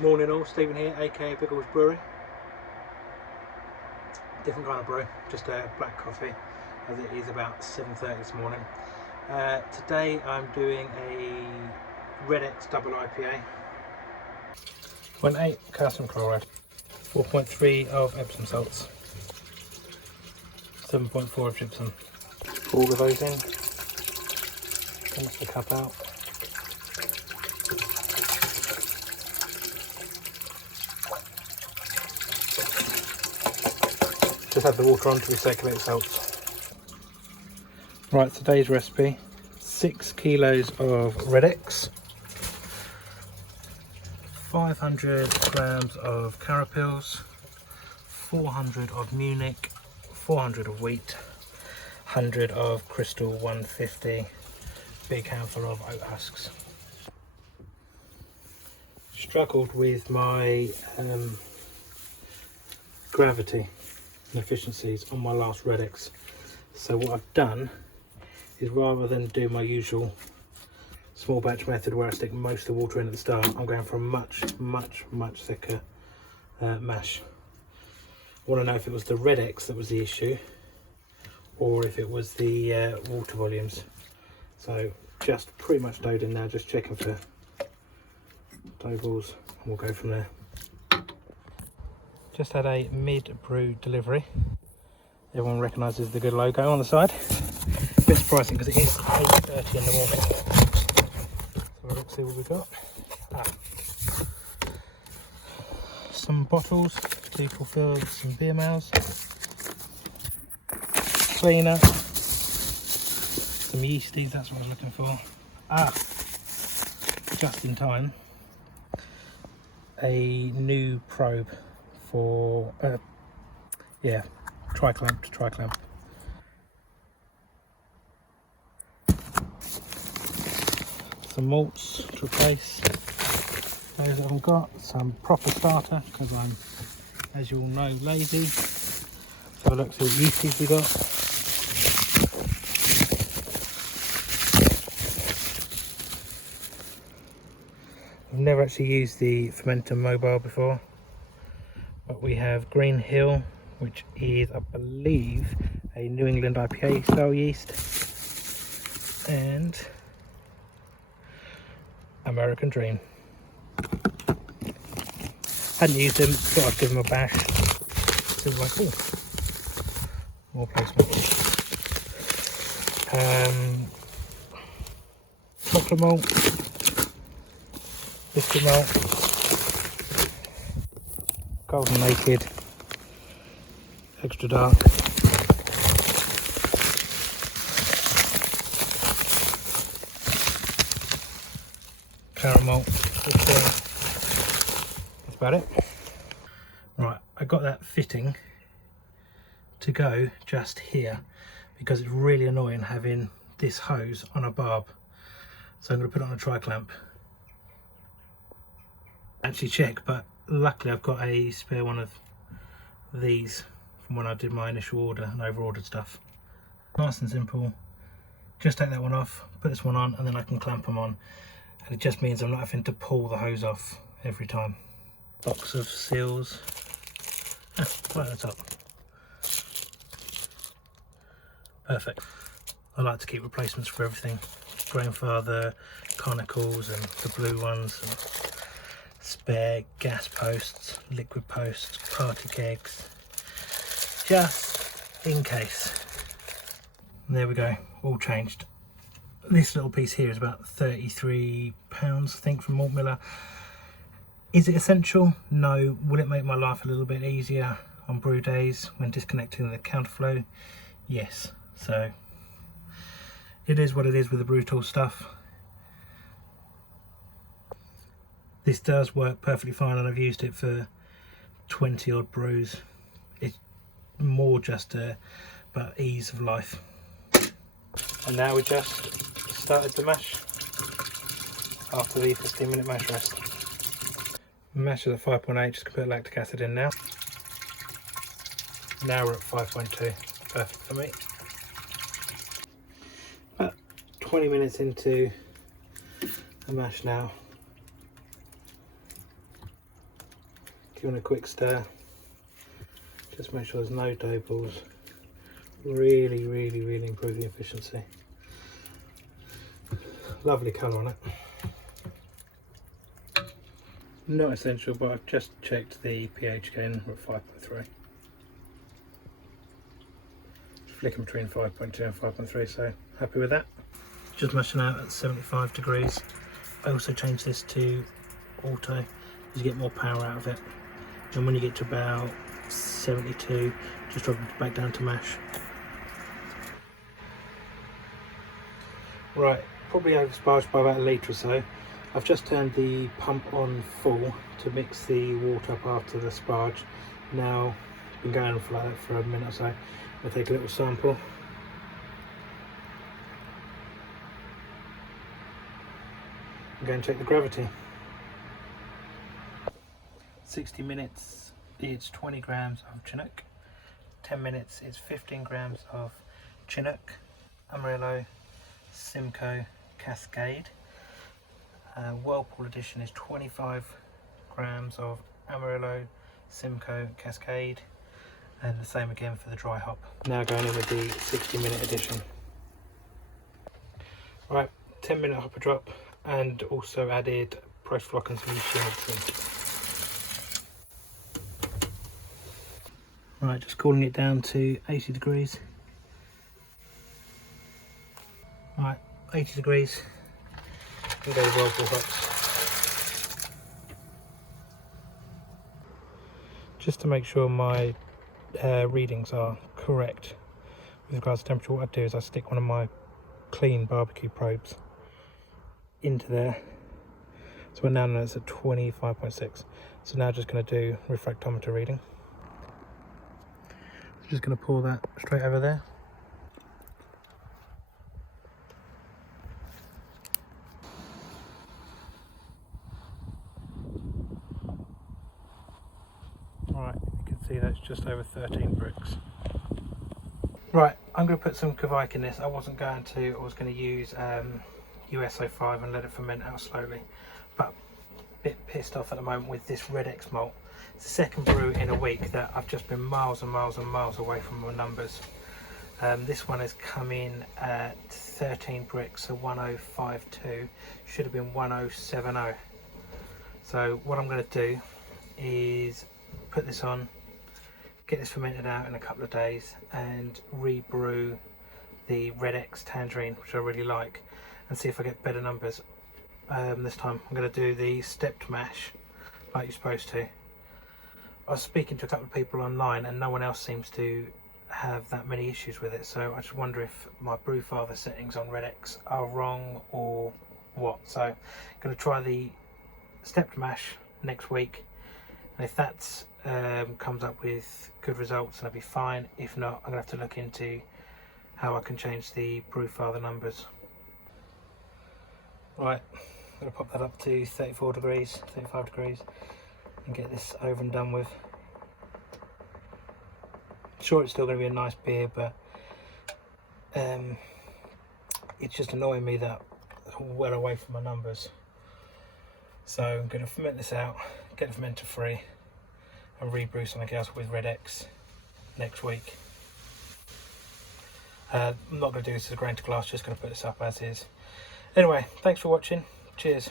Morning all, Stephen here, aka Biggles Brewery. Different kind of brew, just a black coffee, as it is about 7:30 this morning. Today I'm doing a Red X double IPA. 0.8 calcium chloride, 4.3 of Epsom salts, 7.4 of gypsum. All of those in, rinse the cup out. Just add the water on to recirculate the salts. Right, today's recipe: 6 kilos of Red X, 500 grams of carapils, 400 of Munich, 400 of wheat, 100 of Crystal 150, big handful of oat husks. Struggled with my gravity and efficiencies on my last Red X, so what I've done is, rather than do my usual small batch method where I stick most of the water in at the start, I'm going for a much thicker mash. I want to know if it was the Red X that was the issue or if it was the water volumes. So just pretty much doughed in now, just checking for dough balls, and we'll go from there. Just had a mid-brew delivery. Everyone recognises the good logo on the side. A bit surprising because it is 8:30 in the morning. So let's see what we've got. Some bottles to fulfil some beer mouths. Cleaner. Some yeasties, that's what I was looking for. Just in time. A new probe for, tri-clamp to tri-clamp. Some malts to replace those that I've got. Some proper starter, because I'm, as you all know, lazy. So I'll look see what yeasties we got. I've never actually used the Fermenter Mobile before, but we have Green Hill, which is, I believe, a New England IPA style yeast, and American Dream. Hadn't used them, thought I'd give them a bash. So it was like, oh, more placement. Chocolate malt, biscuit malt, Golden Naked, extra dark, caramel. That's about it. Right, I got that fitting to go just here because it's really annoying having this hose on a barb. So I'm going to put it on a tri-clamp. Actually check, but luckily I've got a spare one of these from when I did my initial order and over-ordered stuff. Nice and simple. Just take that one off, put this one on, and then I can clamp them on. And it just means I'm not having to pull the hose off every time. Box of seals. Right at the top. Perfect. I like to keep replacements for everything. Grandfather Conicals and the blue ones, and spare gas posts, liquid posts, party kegs, just in case. And there we go, all changed. This little piece here is about £33, I think, from Malt Miller. Is it essential? No. Will it make my life a little bit easier on brew days when disconnecting the counterflow? Yes. So it is what it is with the Brew Tool stuff. This does work perfectly fine, and I've used it for 20 odd brews. It's more just about ease of life. And now we just started the mash after the 15-minute mash rest. Mash is at 5.8, just put lactic acid in now. Now we're at 5.2, perfect for me. About 20 minutes into the mash now. Giving it a quick stir. Just make sure there's no dough balls. Really, really, really improve the efficiency. Lovely colour on it. Not essential, but I've just checked the pH again. We're at 5.3. Flicking between 5.2 and 5.3, so happy with that. Just mashing out at 75 degrees. I also changed this to auto, you get more power out of it. And when you get to about 72, just drop it back down to mash. Right, probably over-sparged by about a litre or so. I've just turned the pump on full to mix the water up after the sparge. Now, it's been going on for like that for a minute or so. I'll take a little sample. I'm going to check the gravity. 60 minutes, it's 20 grams of Chinook. 10 minutes, it's 15 grams of Chinook, Amarillo, Simcoe, Cascade. Whirlpool edition is 25 grams of Amarillo, Simcoe, Cascade, and the same again for the dry hop. Now going in with the 60-minute edition. Right, 10-minute hopper drop, and also added pressed flock and some humidity. Right, just cooling it down to 80 degrees. Right, 80 degrees. We'll go with Whirlpool hops. Just to make sure my readings are correct with regards to temperature, what I do is I stick one of my clean barbecue probes into there. So we're now it's at 25.6. So now just going to do refractometer reading. So just going to pour that straight over there. Right, you can see that's just over 13 bricks. Right, I'm going to put some Kvike in this. I wasn't going to, I was going to use US-05 and let it ferment out slowly. But a bit pissed off at the moment with this Red X malt. It's the second brew in a week that I've just been miles and miles and miles away from my numbers. This one has come in at 13 bricks, so 1052. Should have been 1070. So what I'm going to do is put this on, get this fermented out in a couple of days, and re-brew the Red X Tangerine, which I really like, and see if I get better numbers. This time I'm going to do the stepped mash like you're supposed to. I was speaking to a couple of people online and no one else seems to have that many issues with it, so I just wonder if my Brewfather settings on Red X are wrong or what. So I'm going to try the stepped mash next week, and if that comes up with good results, then I'll be fine. If not, I'm going to have to look into how I can change the Brewfather numbers. Right, I'm going to pop that up to 34 degrees, 35 degrees, and get this over and done with. Sure, it's still going to be a nice beer, but it's just annoying me that I'm well away from my numbers. So I'm going to ferment this out, get the fermenter free, and re-brew something else with Red X next week. I'm not going to do this as a grain to glass, just going to put this up as is. Anyway, thanks for watching. Cheers.